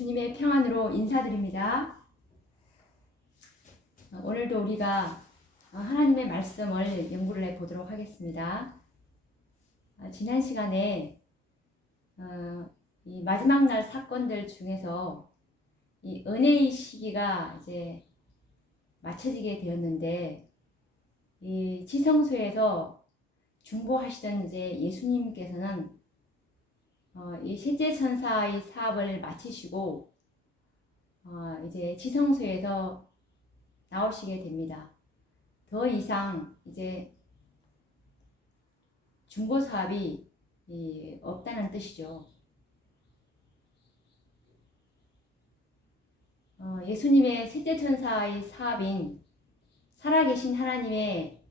주님의 평안으로 인사드립니다. 오늘도 우리가 하나님의 말씀을 연구를 해보도록 하겠습니다. 지난 시간에 이 마지막 날 사건들 중에서 이 은혜의 시기가 이제 마쳐지게 되었는데, 이 지성소에서 중보하시던 이제 예수님께서는 이 셋째 천사의 사업을 마치시고 이제 지성소에서 나오시게 됩니다. 더 이상 이제 중보 사업이 없다는 뜻이죠. 예수님의 셋째 천사의 사업인 살아계신 하나님의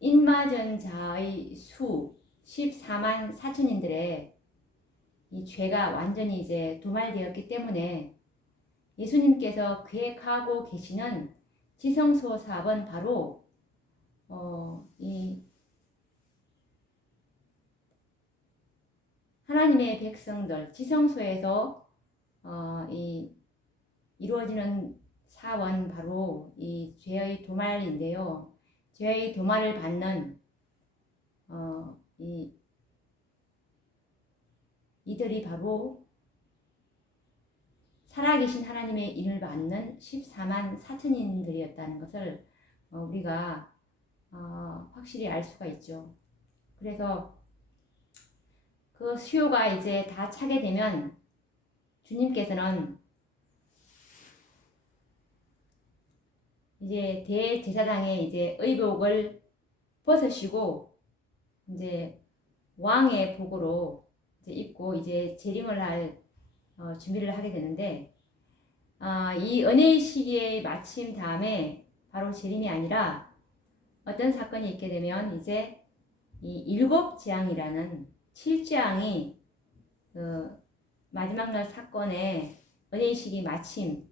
인마전자의 수 14만 4천인들의 이 죄가 완전히 이제 도말되었기 때문에 예수님께서 계획하고 계시는 지성소 사업은 바로 이 하나님의 백성들 지성소에서 이루어지는 사업은 바로 이 죄의 도말인데요. 죄의 도말을 받는 이들이 바로 살아계신 하나님의 인을 받는 14만 4천인들이었다는 것을 우리가 확실히 알 수가 있죠. 그래서 그 수요가 이제 다 차게 되면 주님께서는 이제 대제사장의 이제 의복을 벗으시고 이제 왕의 복으로 이제 입고 이제 재림을 할 준비를 하게 되는데, 이 은혜의 시기의 마침 다음에 바로 재림이 아니라 어떤 사건이 있게 되면 이제 이 일곱 재앙이라는 7재앙이 마지막 날 사건의 은혜의 시기 마침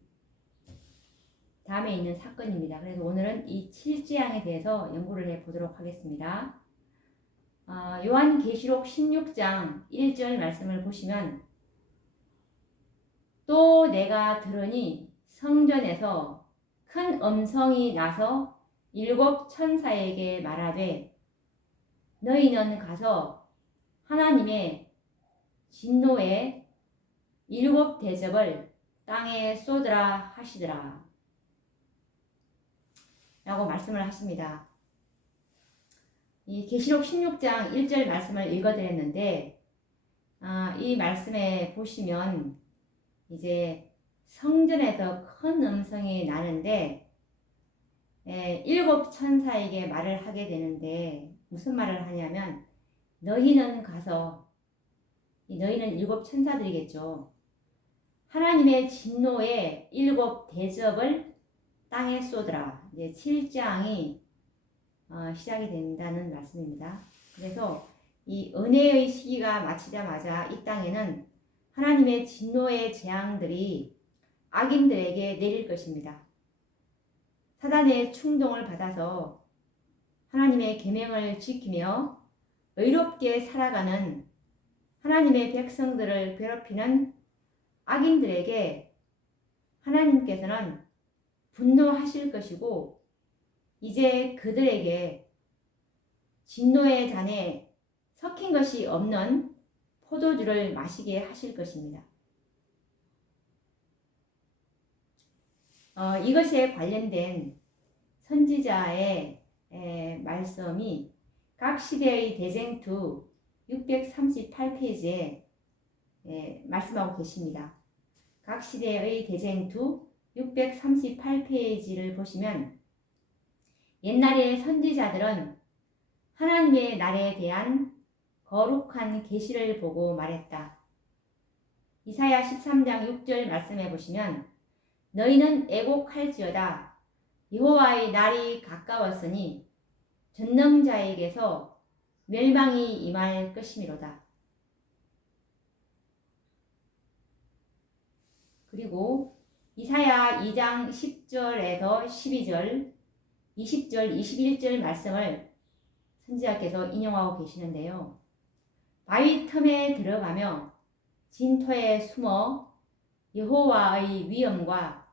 다음에 있는 사건입니다. 그래서 오늘은 이 7재앙에 대해서 연구를 해보도록 하겠습니다. 요한계시록 16장 1절 말씀을 보시면, 또 내가 들으니 성전에서 큰 음성이 나서 일곱 천사에게 말하되, 너희는 가서 하나님의 진노의 일곱 대접을 땅에 쏟으라 하시더라 라고 말씀을 하십니다. 이 계시록 16장 1절 말씀을 읽어드렸는데, 이 말씀에 보시면 이제 성전에서 큰 음성이 나는데 일곱 천사에게 말을 하게 되는데, 무슨 말을 하냐면 너희는 가서, 너희는 일곱 천사들이겠죠. 하나님의 진노의 일곱 대접을 땅에 쏟으라. 이제 7장이 시작이 된다는 말씀입니다. 그래서 이 은혜의 시기가 마치자마자 이 땅에는 하나님의 진노의 재앙들이 악인들에게 내릴 것입니다. 사단의 충동을 받아서 하나님의 계명을 지키며 의롭게 살아가는 하나님의 백성들을 괴롭히는 악인들에게 하나님께서는 분노하실 것이고, 이제 그들에게 진노의 잔에 섞인 것이 없는 포도주를 마시게 하실 것입니다. 이것에 관련된 선지자의 말씀이 각 시대의 대쟁투 638페이지에 말씀하고 계십니다. 각 시대의 대쟁투 638페이지를 보시면, 옛날의 선지자들은 하나님의 날에 대한 거룩한 계시를 보고 말했다. 이사야 13장 6절 말씀해 보시면, 너희는 애곡할지어다. 여호와의 날이 가까웠으니 전능자에게서 멸망이 임할 것이미로다. 그리고 이사야 2장 10절에서 12절, 20절, 21절 말씀을 선지자께서 인용하고 계시는데요. 바위 틈에 들어가며 진토에 숨어 여호와의 위엄과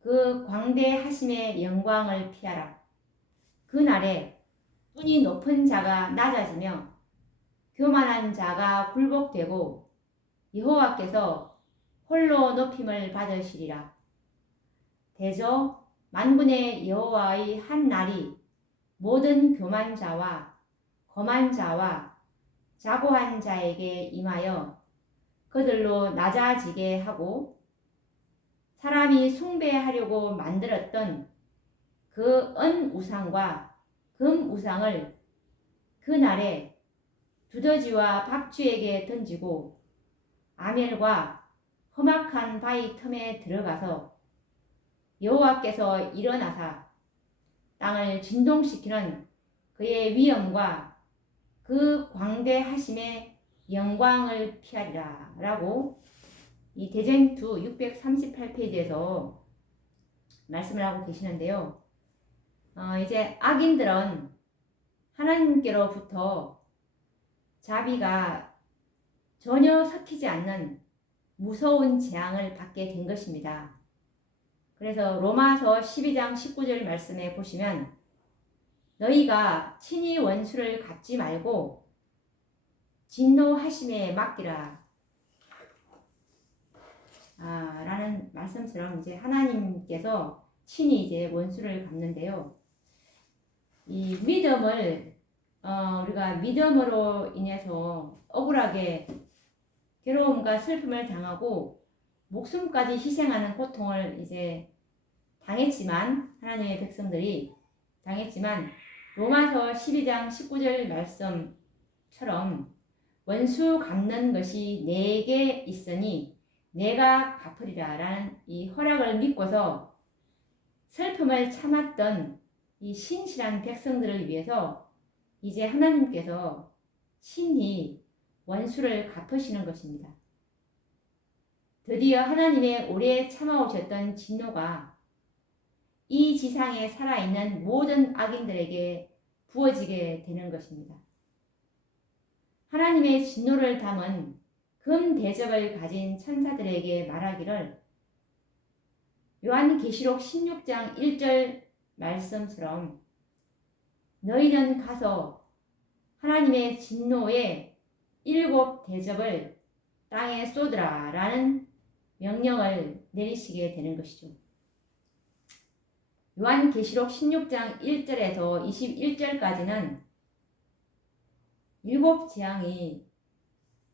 그 광대하심의 영광을 피하라. 그날에 분이 높은 자가 낮아지며 교만한 자가 굴복되고 여호와께서 홀로 높임을 받으시리라. 대저 만군의 여호와의 한 날이 모든 교만 자와 거만 자와 자고한 자에게 임하여 그들로 낮아지게 하고 사람이 숭배하려고 만들었던 그 은 우상과 금 우상을 그날에 두더지와 박쥐에게 던지고 아멜과 험악한 바위 틈에 들어가서 여호와께서 일어나사 땅을 진동시키는 그의 위엄과 그 광대하심의 영광을 피하리라 라고 이 대쟁투 638페이지에서 말씀을 하고 계시는데요. 이제 악인들은 하나님께로부터 자비가 전혀 섞이지 않는 무서운 재앙을 받게 된 것입니다. 그래서 로마서 12장 19절 말씀에 보시면 너희가 친히 원수를 갚지 말고 진노하심에 맡기라 라는 말씀처럼 이제 하나님께서 친히 이제 원수를 갚는데요. 이 믿음을 우리가 믿음으로 인해서 억울하게 괴로움과 슬픔을 당하고 목숨까지 희생하는 고통을 이제 당했지만 하나님의 백성들이 당했지만 로마서 12장 19절 말씀처럼 원수 갚는 것이 내게 있으니 내가 갚으리라 라는 이 허락을 믿고서 슬픔을 참았던 이 신실한 백성들을 위해서 이제 하나님께서 친히 원수를 갚으시는 것입니다. 드디어 하나님의 오래 참아오셨던 진노가 이 지상에 살아있는 모든 악인들에게 부어지게 되는 것입니다. 하나님의 진노를 담은 금 대접을 가진 천사들에게 말하기를 요한계시록 16장 1절 말씀처럼 너희는 가서 하나님의 진노의 7 대접을 땅에 쏟으라 라는 명령을 내리시게 되는 것이죠. 요한계시록 16장 1절에서 21절까지는 7 재앙이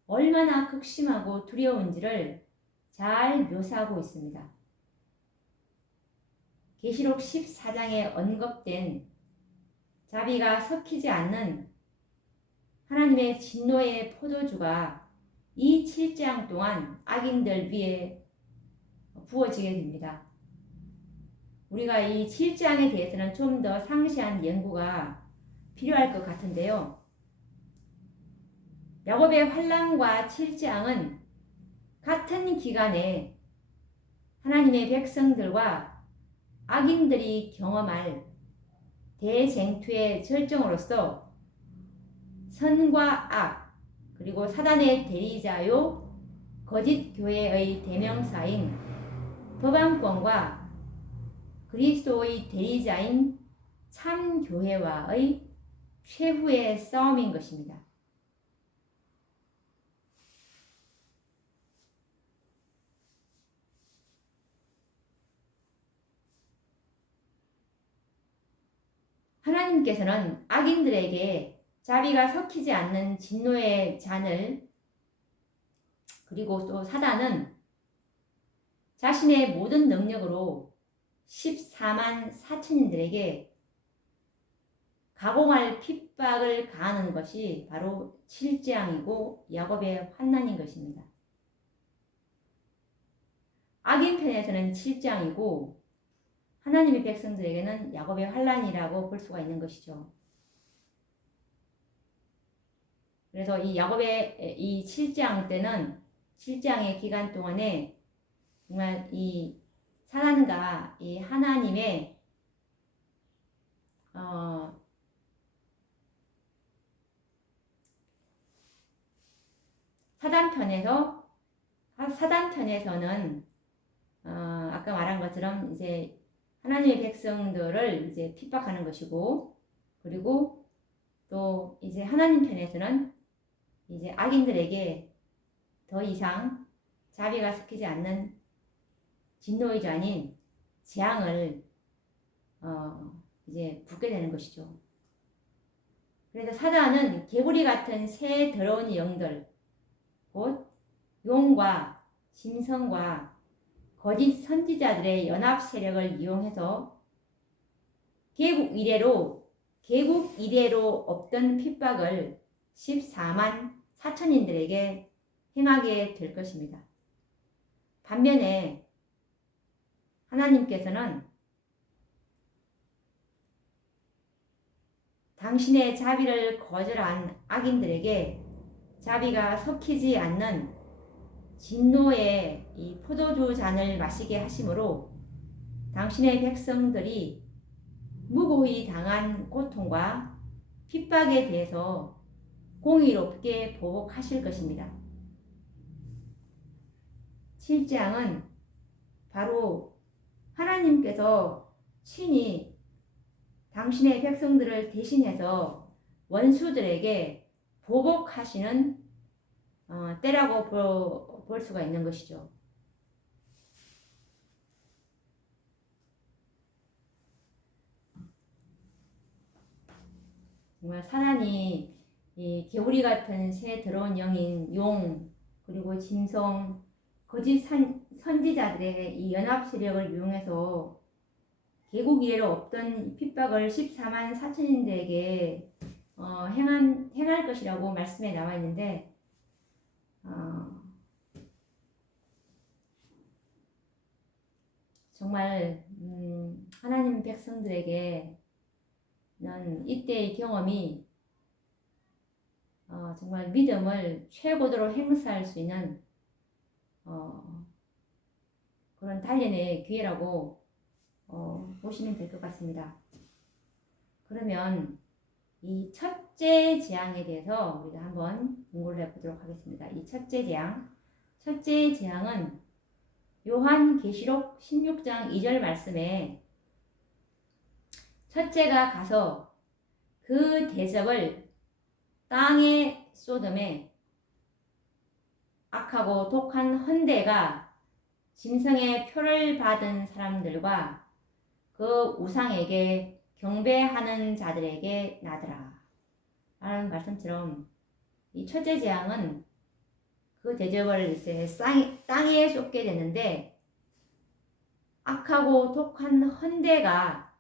얼마나 극심하고 두려운지를 잘 묘사하고 있습니다. 계시록 14장에 언급된 자비가 섞이지 않는 하나님의 진노의 포도주가 이 7장 동안 악인들 위에 부어지게 됩니다. 우리가 이 7장에 대해서는 좀 더 상세한 연구가 필요할 것 같은데요. 야곱의 환난과 7장은 같은 기간에 하나님의 백성들과 악인들이 경험할 대쟁투의 절정으로서 선과 악 그리고 사단의 대리자요 거짓 교회의 대명사인 법안권과 그리스도의 대리자인 참 교회와의 최후의 싸움인 것입니다. 하나님께서는 악인들에게 자비가 섞이지 않는 진노의 잔을 그리고 또 사단은 자신의 모든 능력으로 14만 4천인들에게 가공할 핍박을 가하는 것이 바로 7재앙이고 야곱의 환난인 것입니다. 악인 편에서는 7재앙이고 하나님의 백성들에게는 야곱의 환난이라고 볼 수가 있는 것이죠. 그래서 이 야곱의 이 7장 때는 7장의 기간 동안에 정말 이 사단과 이 하나님의 사단 편에서는 아까 말한 것처럼 이제 하나님의 백성들을 이제 핍박하는 것이고, 그리고 또 이제 하나님 편에서는 이제 악인들에게 더 이상 자비가 섞이지 않는 진노의 아닌 재앙을 이제 붓게 되는 것이죠. 그래서 사단은 개구리 같은 새 더러운 영들, 곧 용과 짐승과 거짓 선지자들의 연합 세력을 이용해서 개국 이래로 없던 핍박을 14만 4천인들에게 행하게 될 것입니다. 반면에 하나님께서는 당신의 자비를 거절한 악인들에게 자비가 섞이지 않는 진노의 이 포도주 잔을 마시게 하심으로 당신의 백성들이 무고히 당한 고통과 핍박에 대해서 공의롭게 보복하실 것입니다. 7장은 바로 하나님께서 친히 당신의 백성들을 대신해서 원수들에게 보복하시는 때라고 볼 수가 있는 것이죠. 정말 사단이 이 개구리 같은 새 더러운 영인 용, 그리고 짐승, 거짓 선지자들의 이 연합 세력을 이용해서 개국 이래로 없던 핍박을 14만 4천인들에게 행할 것이라고 말씀에 나와 있는데, 정말 하나님 백성들에게는 이때의 경험이 정말 믿음을 최고도로 행사할 수 있는 그런 단련의 기회라고 보시면 될 것 같습니다. 그러면 이 첫째 재앙에 대해서 우리가 한번 공부를 해보도록 하겠습니다. 이 첫째 재앙은 요한계시록 16장 2절 말씀에 첫째가 가서 그 대접을 땅에 쏟음에 악하고 독한 헌대가 짐승의 표를 받은 사람들과 그 우상에게 경배하는 자들에게 나더라 라는 말씀처럼 이 첫째 재앙은 그 대접을 이제 땅에 쏟게 되는데, 악하고 독한 헌대가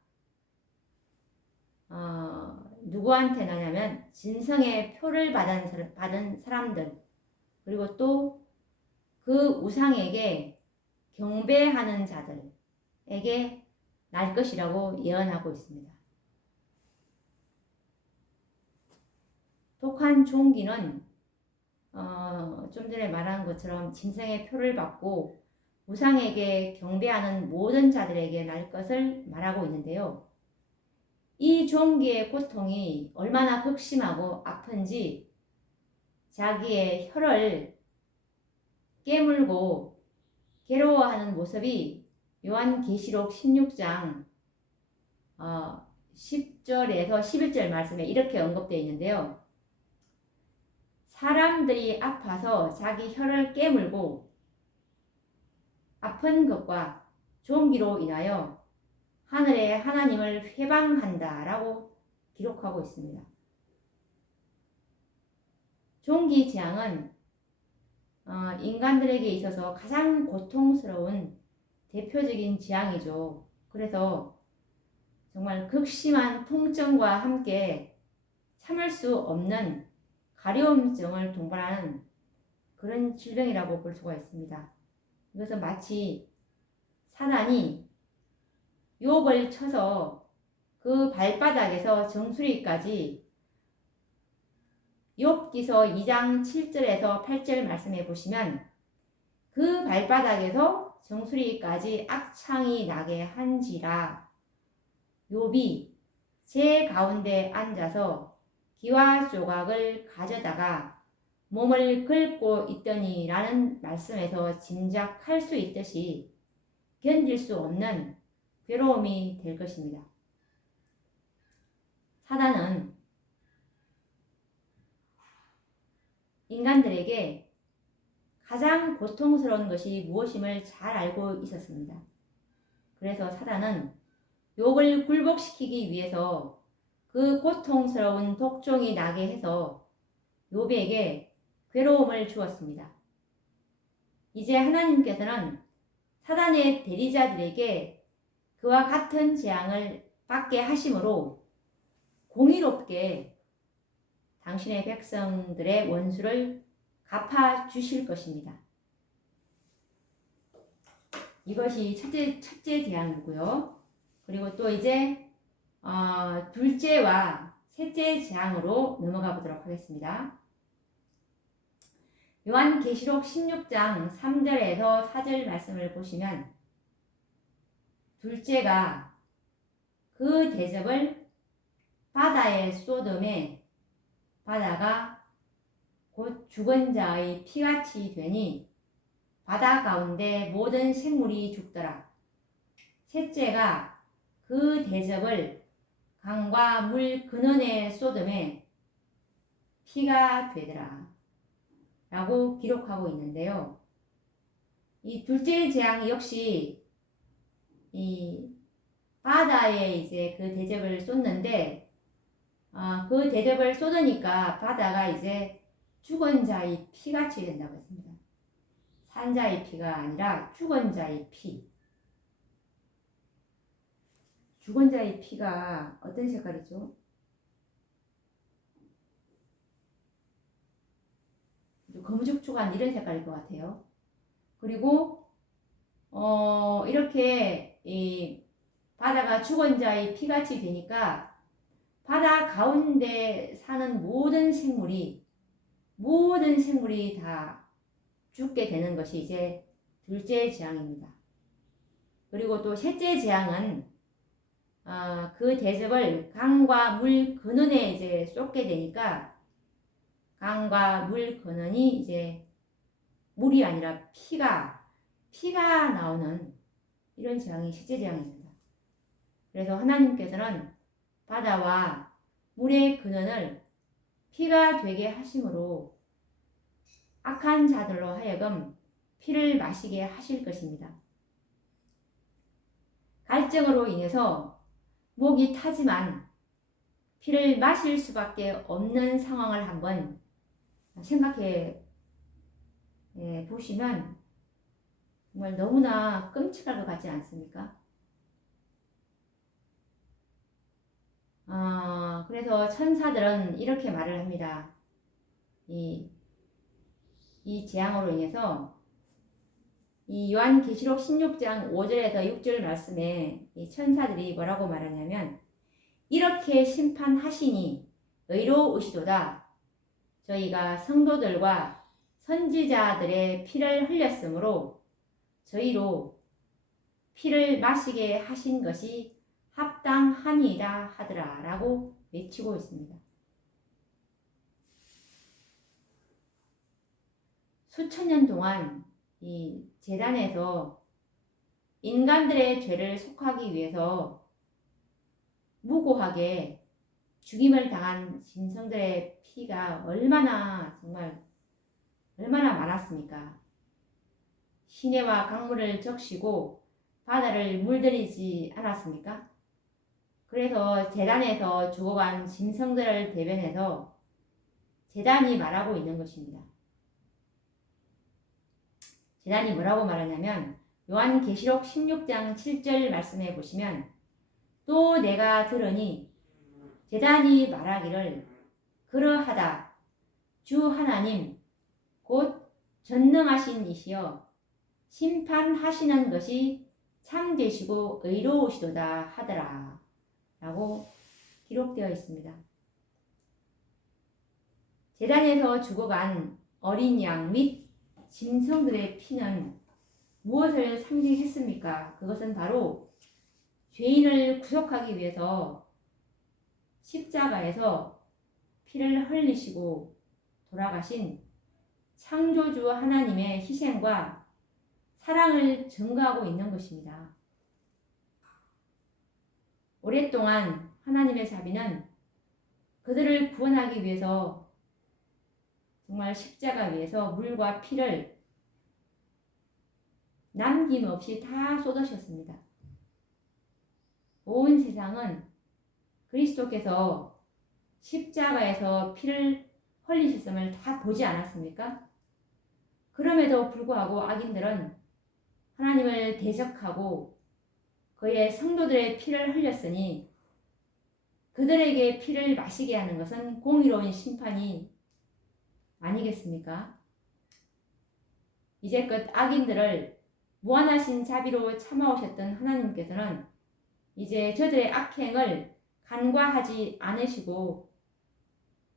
누구한테 나냐면 짐승의 표를 받은 사람들, 그리고 또 그 우상에게 경배하는 자들에게 날 것이라고 예언하고 있습니다. 독한 종기는 좀 전에 말한 것처럼 짐승의 표를 받고 우상에게 경배하는 모든 자들에게 날 것을 말하고 있는데요. 이 종기의 고통이 얼마나 극심하고 아픈지 자기의 혀를 깨물고 괴로워하는 모습이 요한계시록 16장 10절에서 11절 말씀에 이렇게 언급되어 있는데요. 사람들이 아파서 자기 혀를 깨물고 아픈 것과 종기로 인하여 하늘의 하나님을 회방한다 라고 기록하고 있습니다. 종기 재앙은 인간들에게 있어서 가장 고통스러운 대표적인 재앙이죠. 그래서 정말 극심한 통증과 함께 참을 수 없는 가려움증을 동반하는 그런 질병이라고 볼 수가 있습니다. 이것은 마치 사단이 욥을 쳐서 그 발바닥에서 정수리까지, 욥기서 2장 7절에서 8절 말씀해 보시면 그 발바닥에서 정수리까지 악창이 나게 한지라 욥이 제 가운데 앉아서 기와 조각을 가져다가 몸을 긁고 있더니 라는 말씀에서 짐작할 수 있듯이 견딜 수 없는 괴로움이 될 것입니다. 사단은 인간들에게 가장 고통스러운 것이 무엇임을 잘 알고 있었습니다. 그래서 사단은 욥을 굴복시키기 위해서 그 고통스러운 독종이 나게 해서 욥에게 괴로움을 주었습니다. 이제 하나님께서는 사단의 대리자들에게 그와 같은 재앙을 받게 하심으로 공의롭게 당신의 백성들의 원수를 갚아 주실 것입니다. 이것이 첫째 재앙이고요. 그리고 또 이제 둘째와 셋째 재앙으로 넘어가 보도록 하겠습니다. 요한계시록 16장 3절에서 4절 말씀을 보시면 둘째가 그 대접을 바다에 쏟음에 바다가 곧 죽은 자의 피같이 되니 바다 가운데 모든 생물이 죽더라. 셋째가 그 대접을 강과 물 근원에 쏟음에 피가 되더라. 라고 기록하고 있는데요. 이 둘째 재앙 역시 이 바다에 이제 그 대접을 쏟는데 그 대접을 쏟으니까 바다가 이제 죽은 자의 피같이 된다고 했습니다. 산 자의 피가 아니라 죽은 자의 피. 죽은 자의 피가 어떤 색깔이죠? 거무죽죽한 이런 색깔일 것 같아요. 그리고 이렇게 이 바다가 죽은 자의 피같이 되니까 바다 가운데 사는 모든 생물이 다 죽게 되는 것이 이제 둘째 재앙입니다. 그리고 또 셋째 재앙은 그 대접을 강과 물 근원에 이제 쏟게 되니까 강과 물 근원이 이제 물이 아니라 피가 나오는 이런 재앙이 셋째 재앙입니다. 그래서 하나님께서는 바다와 물의 근원을 피가 되게 하심으로 악한 자들로 하여금 피를 마시게 하실 것입니다. 갈증으로 인해서 목이 타지만 피를 마실 수밖에 없는 상황을 한번 생각해 보시면 정말 너무나 끔찍할 것 같지 않습니까? 그래서 천사들은 이렇게 말을 합니다. 이 재앙으로 인해서 이 요한계시록 16장 5절에서 6절 말씀에 이 천사들이 뭐라고 말하냐면 이렇게 심판하시니 의로우시도다. 저희가 성도들과 선지자들의 피를 흘렸으므로 저희로 피를 마시게 하신 것이 합당하니이다 하더라 라고 외치고 있습니다. 수천 년 동안 이 제단에서 인간들의 죄를 속하기 위해서 무고하게 죽임을 당한 짐승들의 피가 얼마나 많았습니까? 시내와 강물을 적시고 바다를 물들이지 않았습니까? 그래서 제단에서 죽어간 짐승들을 대변해서 제단이 말하고 있는 것입니다. 제단이 뭐라고 말하냐면 요한계시록 16장 7절 말씀해 보시면 또 내가 들으니 제단이 말하기를 그러하다 주 하나님 곧 전능하신 이시여 심판하시는 것이 참되시고 의로우시도다 하더라 라고 기록되어 있습니다. 제단에서 죽어간 어린 양 및 짐승들의 피는 무엇을 상징했습니까? 그것은 바로 죄인을 구속하기 위해서 십자가에서 피를 흘리시고 돌아가신 창조주 하나님의 희생과 사랑을 증거하고 있는 것입니다. 오랫동안 하나님의 자비는 그들을 구원하기 위해서 정말 십자가 위에서 물과 피를 남김없이 다 쏟으셨습니다. 온 세상은 그리스도께서 십자가에서 피를 흘리셨음을 다 보지 않았습니까? 그럼에도 불구하고 악인들은 하나님을 대적하고 그의 성도들의 피를 흘렸으니 그들에게 피를 마시게 하는 것은 공의로운 심판이 아니겠습니까? 이제껏 악인들을 무한하신 자비로 참아오셨던 하나님께서는 이제 저들의 악행을 간과하지 않으시고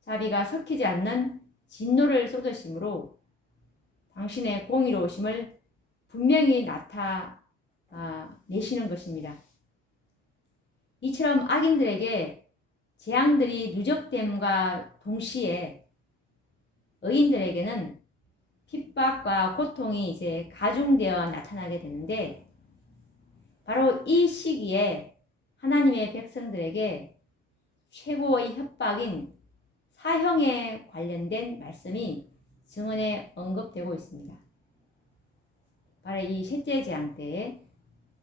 자비가 섞이지 않는 진노를 쏟으심으로 당신의 공의로우심을 분명히 나타내시는 것입니다. 이처럼 악인들에게 재앙들이 누적됨과 동시에 의인들에게는 핍박과 고통이 이제 가중되어 나타나게 되는데 바로 이 시기에 하나님의 백성들에게 최고의 협박인 사형에 관련된 말씀이 증언에 언급되고 있습니다. 바로 이 셋째 재앙 때에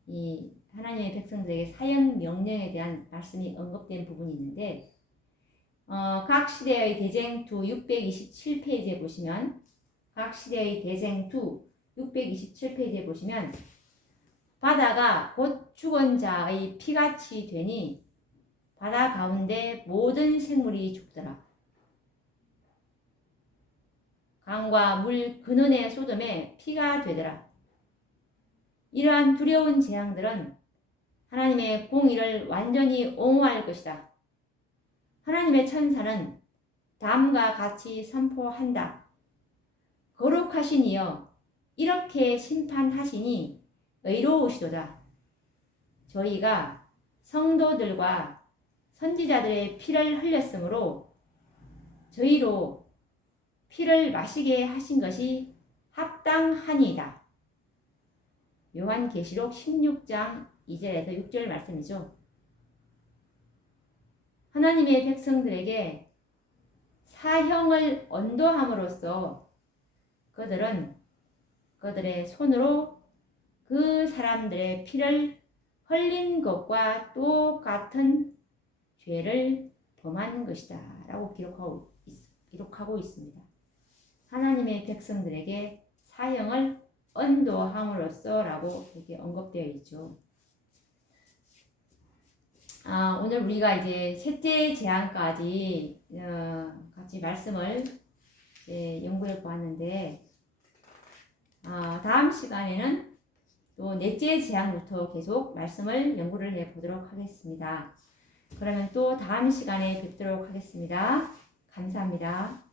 이 하나님의 백성들에게 사형 명령에 대한 말씀이 언급된 부분이 있는데 각 시대의 대쟁투 627페이지에 보시면 각 시대의 대쟁투 627페이지에 보시면 바다가 곧 죽은 자의 피같이 되니 바다 가운데 모든 생물이 죽더라. 강과 물 근원의 소돔에 피가 되더라. 이러한 두려운 재앙들은 하나님의 공의를 완전히 옹호할 것이다. 하나님의 천사는 다음과 같이 선포한다. 거룩하신 이여 이렇게 심판하시니 의로우시도다. 저희가 성도들과 선지자들의 피를 흘렸으므로 저희로 피를 마시게 하신 것이 합당하니이다. 요한계시록 16장 2절에서 6절 말씀이죠. 하나님의 백성들에게 사형을 언도함으로써 그들은 그들의 손으로 그 사람들의 피를 흘린 것과 똑같은 죄를 범한 것이다 라고 기록하고 있습니다. 하나님의 백성들에게 사형을 언도함으로써 라고 이렇게 언급되어 있죠. 오늘 우리가 이제 셋째 재앙까지 같이 말씀을 연구해 보았는데 다음 시간에는 또 넷째 재앙부터 계속 말씀을 연구를 해 보도록 하겠습니다. 그러면 또 다음 시간에 뵙도록 하겠습니다. 감사합니다.